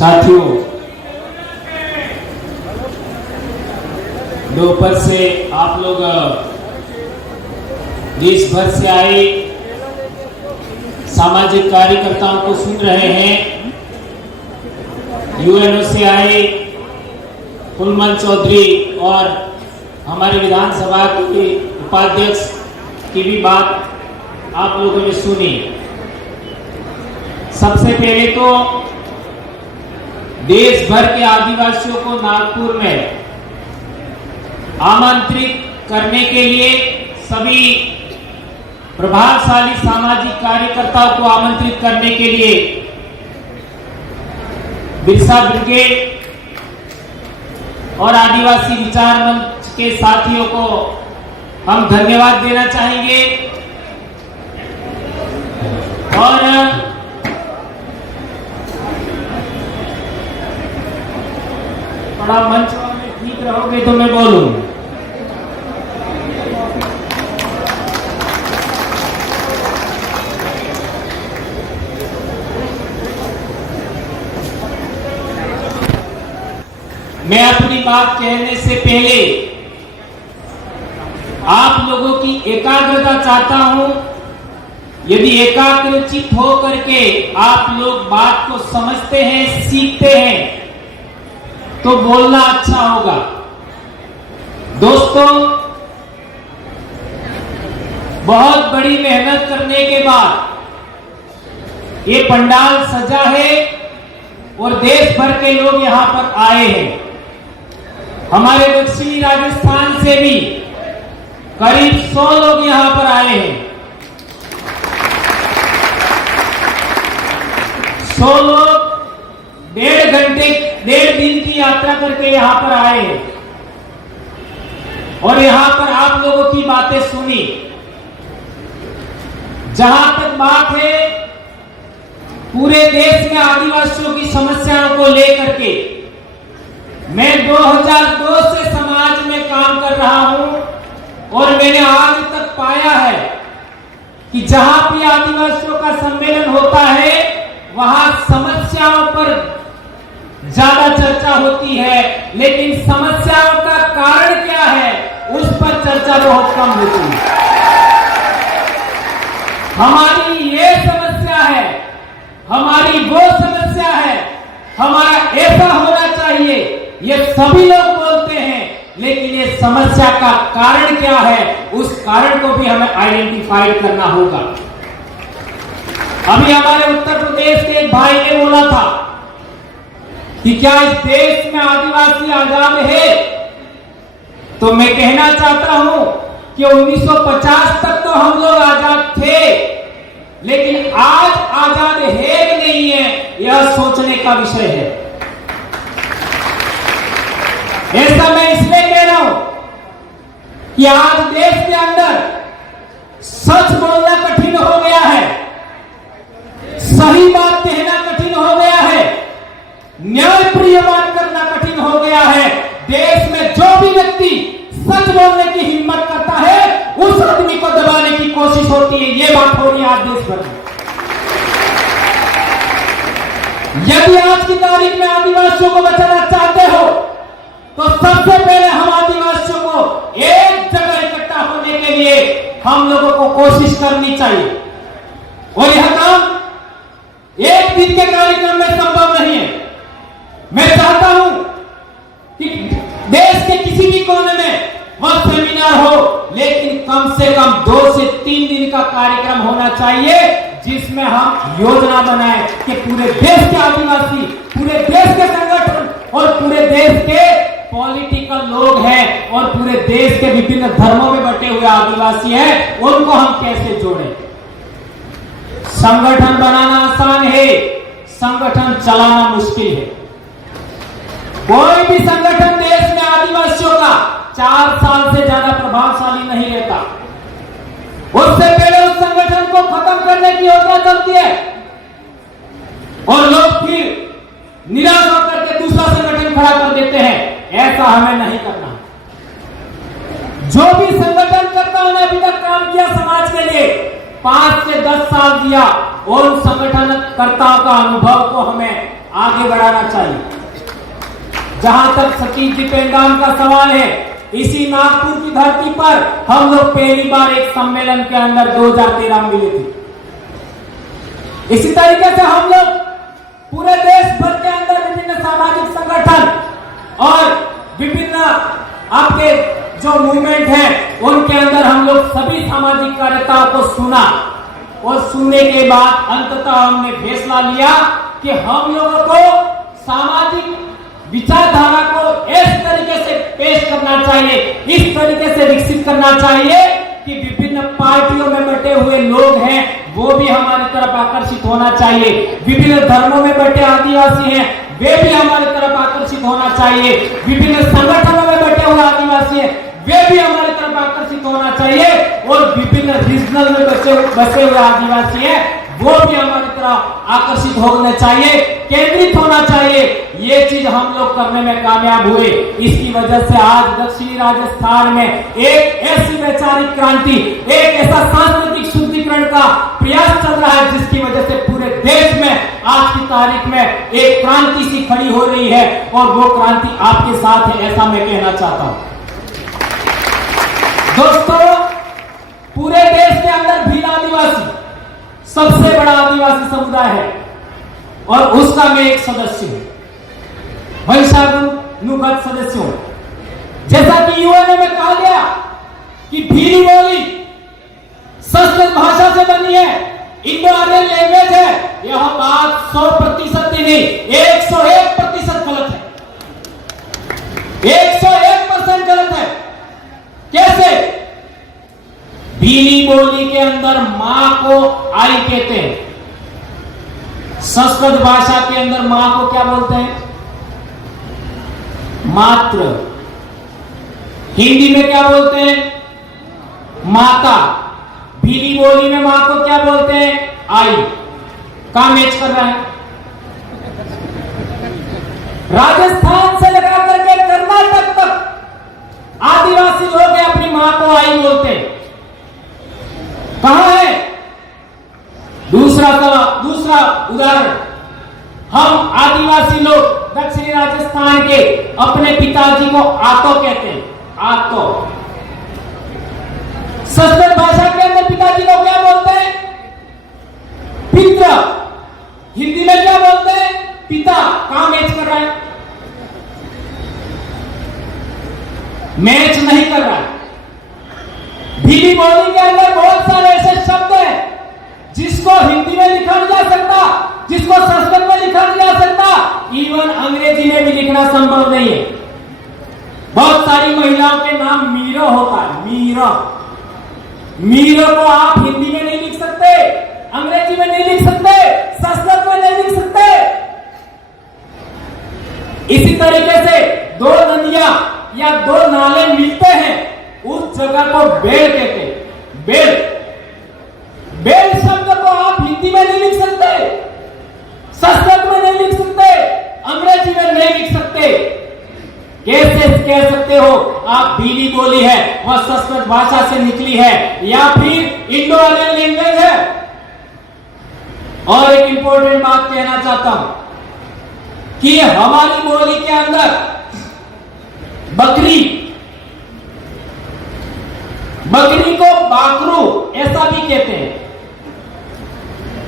साथियों, दोपहर से आप लोग देश भर से आए सामाजिक कार्यकर्ताओं को सुन रहे हैं। यूएनओ से आए कुलमन चौधरी और हमारे विधानसभा के उपाध्यक्ष की भी बात आप लोगों ने सुनी। सबसे पहले तो देश भर के आदिवासियों को नागपुर में आमंत्रित करने के लिए सभी प्रभावशाली सामाजिक कार्यकर्ताओं को आमंत्रित करने के लिए बिरसा ब्रिगेड और आदिवासी विचार मंच के साथियों को हम धन्यवाद देना चाहेंगे। और थोड़ा मंच में ठीक रहोगे तो मैं बोलूं। मैं अपनी बात कहने से पहले आप लोगों की एकाग्रता चाहता हूं। यदि एकाग्रचित हो करके आप लोग बात को समझते हैं, सीखते हैं, तो बोलना अच्छा होगा। दोस्तों, बहुत बड़ी मेहनत करने के बाद ये पंडाल सजा है और देश भर के लोग यहां पर आए हैं। हमारे दक्षिणी राजस्थान से भी करीब 100 लोग यहां पर आए हैं। 100 लोग 1.5 दिन की यात्रा करके यहां पर आए हैं और यहां पर आप लोगों की बातें सुनी। जहां तक बात है पूरे देश में आदिवासियों की समस्याओं को लेकर के, मैं 2002 से समाज में काम कर रहा हूं और मैंने आज तक पाया है कि जहां भी आदिवासियों का सम्मेलन होता है वहां समस्याओं पर ज्यादा चर्चा होती है, लेकिन समस्याओं का कारण क्या है उस पर चर्चा बहुत कम होती है। हमारी ये समस्या है, हमारी वो समस्या है, हमारा ऐसा होना चाहिए, ये सभी लोग बोलते हैं, लेकिन ये समस्या का कारण क्या है उस कारण को भी हमें आइडेंटिफाई करना होगा। अभी हमारे उत्तर प्रदेश के एक भाई ने बोला था कि क्या इस देश में आदिवासी आजाद है? तो मैं कहना चाहता हूं कि 1950 तक तो हम लोग आजाद थे, लेकिन आज आजाद है कि नहीं है यह सोचने का विषय है। ऐसा मैं इसलिए कह रहा हूं कि आज देश के अंदर सच बोलना कठिन हो गया है, सही बात कहना कठिन हो गया है, न्यायप्रिय बात करना कठिन हो गया है। देश में जो भी व्यक्ति सच बोलने की हिम्मत करता है उस आदमी को दबाने की कोशिश होती है। ये बात हो रही है आज देश भर में। यदि आज की तारीख में आदिवासियों को बचाना चाहते हो तो सबसे पहले हम आदिवासियों को एक जगह इकट्ठा होने के लिए हम लोगों को कोशिश करनी चाहिए और यह काम एक दिन के कार्यक्रम में संभव नहीं है। मैं चाहता हूं कि देश के किसी भी कोने में वह सेमिनार हो, लेकिन कम से कम 2 से 3 दिन का कार्यक्रम होना चाहिए जिसमें हम योजना बनाएं कि पूरे देश के आदिवासी, पूरे देश के संगठन और पूरे देश के पॉलिटिकल लोग हैं और पूरे देश के विभिन्न धर्मों में बटे हुए आदिवासी हैं, उनको हम कैसे जोड़ें। संगठन बनाना आसान है, संगठन चलाना मुश्किल है। कोई भी संगठन देश में आदिवासियों का 4 साल से ज्यादा प्रभावशाली नहीं रहता। उससे पहले उस संगठन को खत्म करने की योजना चलती है और लोग फिर निराश होकर के दूसरा संगठन खड़ा कर देते हैं। ऐसा हमें नहीं करना। जो भी संगठन करता ने अभी तक काम किया समाज के लिए, 5 से 10 साल दिया और उन संगठन कर्ताओं का अनुभव को हमें आगे बढ़ाना चाहिए। जहां तक सतीश जी पेंडाम का सवाल है, इसी नागपुर की धरती पर हम लोग पहली बार एक सम्मेलन के अंदर 2013 में मिले थे। इसी तरीके से हम लोग पूरे देश भर के अंदर विभिन्न सामाजिक संगठन और विभिन्न आपके जो मूवमेंट है उनके अंदर हम लोग सभी सामाजिक कार्यकर्ताओं को सुना और सुनने के बाद अंततः हमने फैसला लिया कि हम लोगों को सामाजिक विचारधारा को इस तरीके से पेश करना चाहिए, इस तरीके से विकसित करना चाहिए कि विभिन्न पार्टियों में बटे हुए लोग हैं वो भी हमारी तरफ आकर्षित होना चाहिए, विभिन्न धर्मों में बटे आदिवासी हैं वे भी हमारी तरफ आकर्षित होना चाहिए, विभिन्न संगठनों में बटे हुए आदिवासी हैं वे भी हमारी तरफ आकर्षित होना चाहिए और विभिन्न रीजनल में बसे हुए आदिवासी हैं वो भी हमारी तरफ आकर्षित होना चाहिए, केंद्रित होना चाहिए। ये चीज हम लोग करने में कामयाब हुए। इसकी वजह से आज दक्षिणी राजस्थान में एक ऐसी वैचारिक क्रांति, एक ऐसा सांस्कृतिक शुद्धिकरण का प्रयास चल रहा है जिसकी वजह से पूरे देश में आज की तारीख में एक क्रांति सी खड़ी हो रही है और वो क्रांति आपके साथ है, ऐसा मैं कहना चाहता हूं। दोस्तों, पूरे देश के अंदर भील आदिवासी सबसे बड़ा आदिवासी समुदाय है और उसका मैं एक सदस्य हूं, वंशानुगत सदस्य हूं। जैसा कि यूएनओ में कहा गया कि भीली बोली संस्कृत भाषा से बनी है, इंडो आर्यन लैंग्वेज है, यह बात 100% ही नहीं 101% गलत है, 101% गलत है। कैसे? भीली बोली के अंदर मां को आई कहते हैं, संस्कृत भाषा के अंदर मां को क्या बोलते हैं? मात्र। हिंदी में क्या बोलते हैं? माता। भीली बोली में मां को क्या बोलते हैं? आई। कहां मैच कर रहा है? राजस्थान से लगा करके कर्नाटक तक आदिवासी लोग अपनी मां को आई बोलते हैं। कहां है? दूसरा उदाहरण, हम आदिवासी लोग दक्षिणी राजस्थान के अपने पिताजी को आतो कहते हैं, आतो। संस्कृत भाषा के अंदर पिताजी को क्या बोलते हैं? पित्र। हिंदी में क्या बोलते हैं? पिता। कहां मैच कर रहा है? मैच नहीं कर रहा है। भीली बोली के अंदर बहुत सारे ऐसे शब्द हैं जिसको हिंदी में लिखा नहीं जा सकता, जिसको संस्कृत में लिखा नहीं जा सकता, इवन अंग्रेजी में भी लिखना संभव नहीं है। बहुत सारी महिलाओं के नाम मीरा होता है, मीरा। मीरा को आप हिंदी में नहीं लिख सकते, अंग्रेजी में नहीं लिख सकते, संस्कृत में नहीं लिख सकते। इसी तरीके से दो नदियां या दो नाले मिलते हैं, उस जगह को बेल कहते हैं। बेल, बेल शब्द को आप हिंदी में नहीं लिख सकते, संस्कृत में नहीं लिख सकते, अंग्रेजी में नहीं लिख सकते। कैसे कह सकते हो आप भीली बोली है, वह संस्कृत भाषा से निकली है या फिर इंडो आर्यन लैंग्वेज है? और एक इंपॉर्टेंट बात कहना चाहता हूं कि हमारी बोली के अंदर बकरी को बाकरू ऐसा भी कहते हैं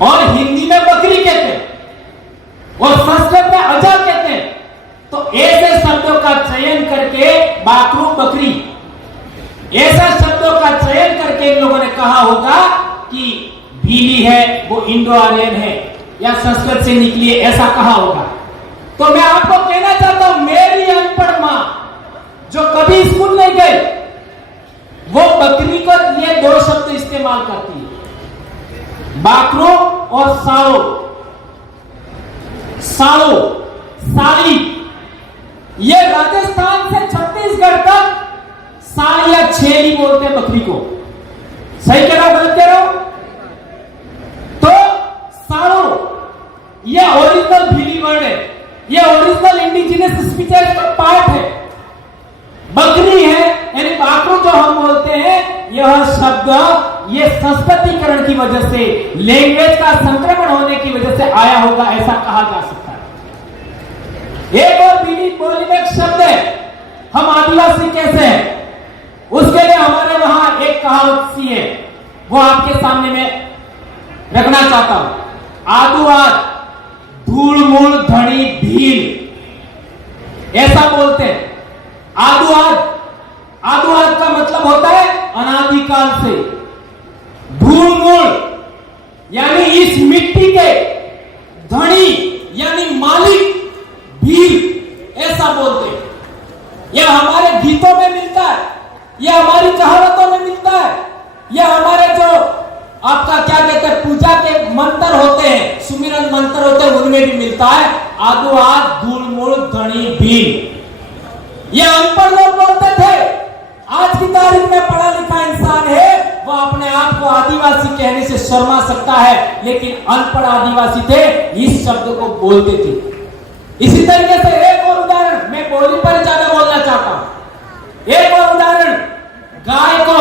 और हिंदी में बकरी कहते हैं और संस्कृत में अजा कहते हैं। तो ऐसे शब्दों का चयन करके बाकरू बकरी ऐसा शब्दों का चयन करके इन लोगों ने कहा होगा कि भीली है वो इंडो आर्यन है या संस्कृत से निकली है, ऐसा कहा होगा। तो मैं आपको कहना चाहता हूं, मेरी अनपढ़ मां जो कभी स्कूल नहीं गई वो बकरी को ये दो शब्द इस्तेमाल करती है, बाकरो और साओ। साओ, साली। ये राजस्थान से छत्तीसगढ़ तक साली या छेली बोलते हैं बकरी को। सही कह रहा हूं, गलत कह रहा हूं? तो साओ ये ओरिजिनल भीली वर्ड है, ये ओरिजिनल इंडिजिनस स्पीचेस का पार्ट है। बकरी है यानी बाकरू जो हम बोलते हैं, यह शब्द ये संस्कृतिकरण की वजह से, लैंग्वेज का संक्रमण होने की वजह से आया होगा, ऐसा कहा जा सकता है। एक और बीली बोली में एक शब्द है, हम आदिवासी कैसे हैं, उसके लिए हमारे वहां एक कहावत सी है, वो आपके सामने में रखना चाहता हूं। आदुआद धूल मूल धनी भील, ऐसा बोलते हैं। आदुआद, आदुआद का मतलब होता है अनादिकाल से। धूल मूल यानी इस मिट्टी के धनी यानी मालिक भील, ऐसा बोलते हैं। यह हमारे गीतों में मिलता है, यह हमारी कहावतों में मिलता है, यह हमारे जो आपका क्या कहते हैं पूजा के मंत्र होते हैं, सुमिरन मंत्र होते हैं, उनमें भी मिलता है। आदुआद धूल मूल धनी भील, यह अनपढ़ लोग बोलते थे। आज की तारीख में पढ़ा लिखा इंसान है, वह अपने आप को आदिवासी कहने से शर्मा सकता है, लेकिन अनपढ़ आदिवासी थे, इस शब्द को बोलते थे। इसी तरीके से एक और उदाहरण, मैं बोली पर ज्यादा बोलना चाहता हूं। एक और उदाहरण, गाय को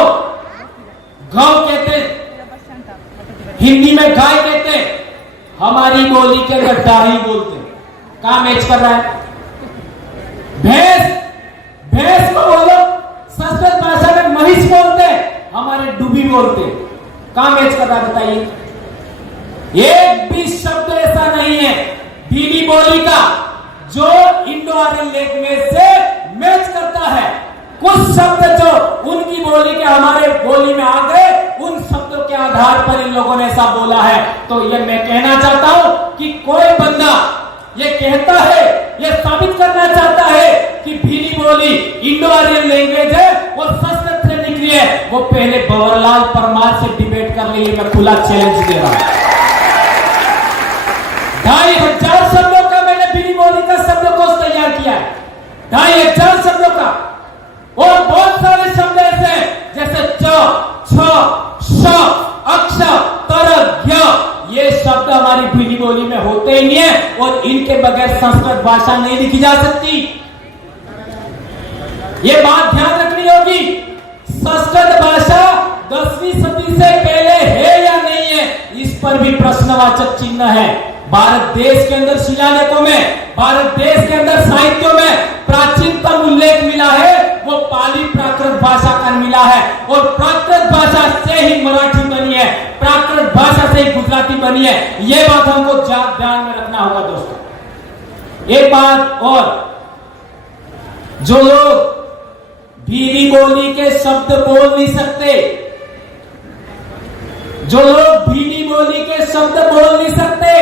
गौ कहते हैं, हिंदी में गाय कहते हैं, हमारी बोली के अंदर डाही बोलते हैं। कहां मैच कर रहा है? भैंस, भैंस को बोलो संस्कृत भाषा में महिष बोलते हैं, हमारे डूबी बोलते हैं। कहां मैच कर रहा है बताइए? एक भी शब्द ऐसा नहीं है भीली बोली का जो इंडो आर्यन लैंग्वेज से मैच करता है। कुछ शब्द जो उनकी बोली के हमारे बोली में आ गए, उन शब्दों के आधार पर इन लोगों ने ऐसा बोला है। तो ये मैं कहना चाहता हूं कि कोई बंदा ये कहता है, ये साबित करना चाहता है कि भीली बोली इंडो आर्यन लैंग्वेज है, वो संस्कृत से निकली है, वो पहले भंवरलाल परमार से डिबेट कर ली। मैं खुला चैलेंज दे रहा हूं। 2500 शब्दों का मैंने भीली बोली का शब्दकोश तैयार किया है, 2500 शब्दों का, और बहुत सारे शब्द ऐसे हैं जैसे च, छ, श, अक्ष, तर, ज्ञ, ये शब्द हमारी भीली बोली में होते ही नहीं है, और इनके बगैर संस्कृत भाषा नहीं लिखी जा सकती। ये बात ध्यान रखनी होगी। संस्कृत भाषा 10वीं सदी से पहले है या नहीं है, इस पर भी प्रश्नवाचक चिन्ह है। भारत देश के अंदर शिलालेखों में, भारत देश के अंदर साहित्यों में प्राचीनतम उल्लेख मिला है, वो पाली प्राकृत भाषा का मिला है, और प्राकृत भाषा से ही मराठी बनी है, प्राकृत भाषा से ही गुजराती बनी है। ये बात हमको ध्यान में रखना होगा दोस्तों। एक बात और, जो लोग भीली बोली के शब्द बोल नहीं सकते, जो लोग भीली बोली के शब्द बोल नहीं सकते,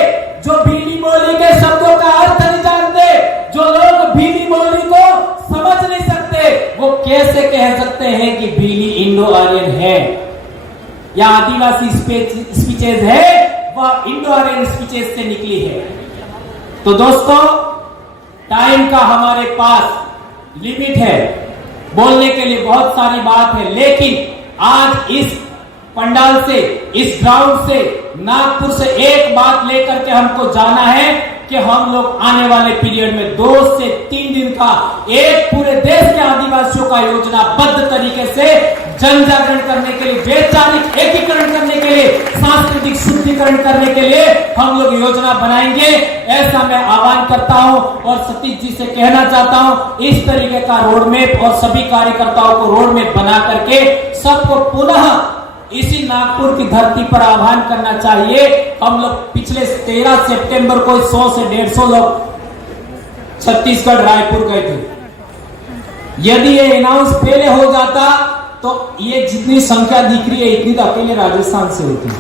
जो भीली बोली के शब्दों का अर्थ नहीं जानते, जो लोग भीली बोली को समझ नहीं सकते, वो कैसे कह सकते हैं कि भीली इंडो आर्यन है या आदिवासी स्पीचेज है, वह इंडो आर्यन स्पीचेज से निकली है। तो दोस्तों, टाइम का हमारे पास लिमिट है, बोलने के लिए बहुत सारी बात है, लेकिन आज इस पंडाल से, इस ग्राउंड से, नागपुर से एक बात लेकर के हमको जाना है कि हम लोग आने वाले पीरियड में 2 से 3 दिन का एक पूरे देश के आदिवासियों का योजनाबद्ध तरीके से जन जागरण करने के लिए, वैचारिक एकीकरण करने के लिए, सांस्कृतिक शुद्धिकरण करने के लिए हम लोग योजना बनाएंगे। ऐसा मैं आह्वान करता हूं और सतीश जी से कहना चाहता हूं, इस तरीके का रोडमैप और सभी कार्यकर्ताओं को रोडमैप बना करके सबको पुनः इसी नागपुर की धरती पर आह्वान करना चाहिए। हम लोग पिछले 13 सितंबर को 100 से 150 लोग छत्तीसगढ़ रायपुर गए थे। यदि ये अनाउंस पहले हो जाता तो ये जितनी संख्या दिख रही है, इतनी तो अकेले राजस्थान से होती है,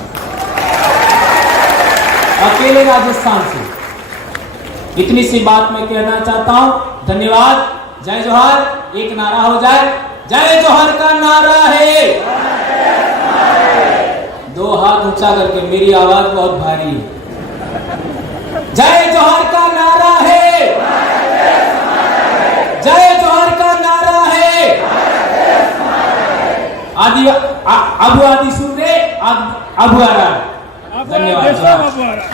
अकेले राजस्थान से। इतनी सी बात मैं कहना चाहता हूं। धन्यवाद। जय जोहार। एक नारा हो जाए, जय जोहार का नारा है। 2 हाथ ऊंचा करके, मेरी आवाज बहुत भारी है। जय जोहार का नारा है, जय जोहार का नारा है। आदि अबू आदि सुन रहे, अबू आ रहा है। धन्यवाद।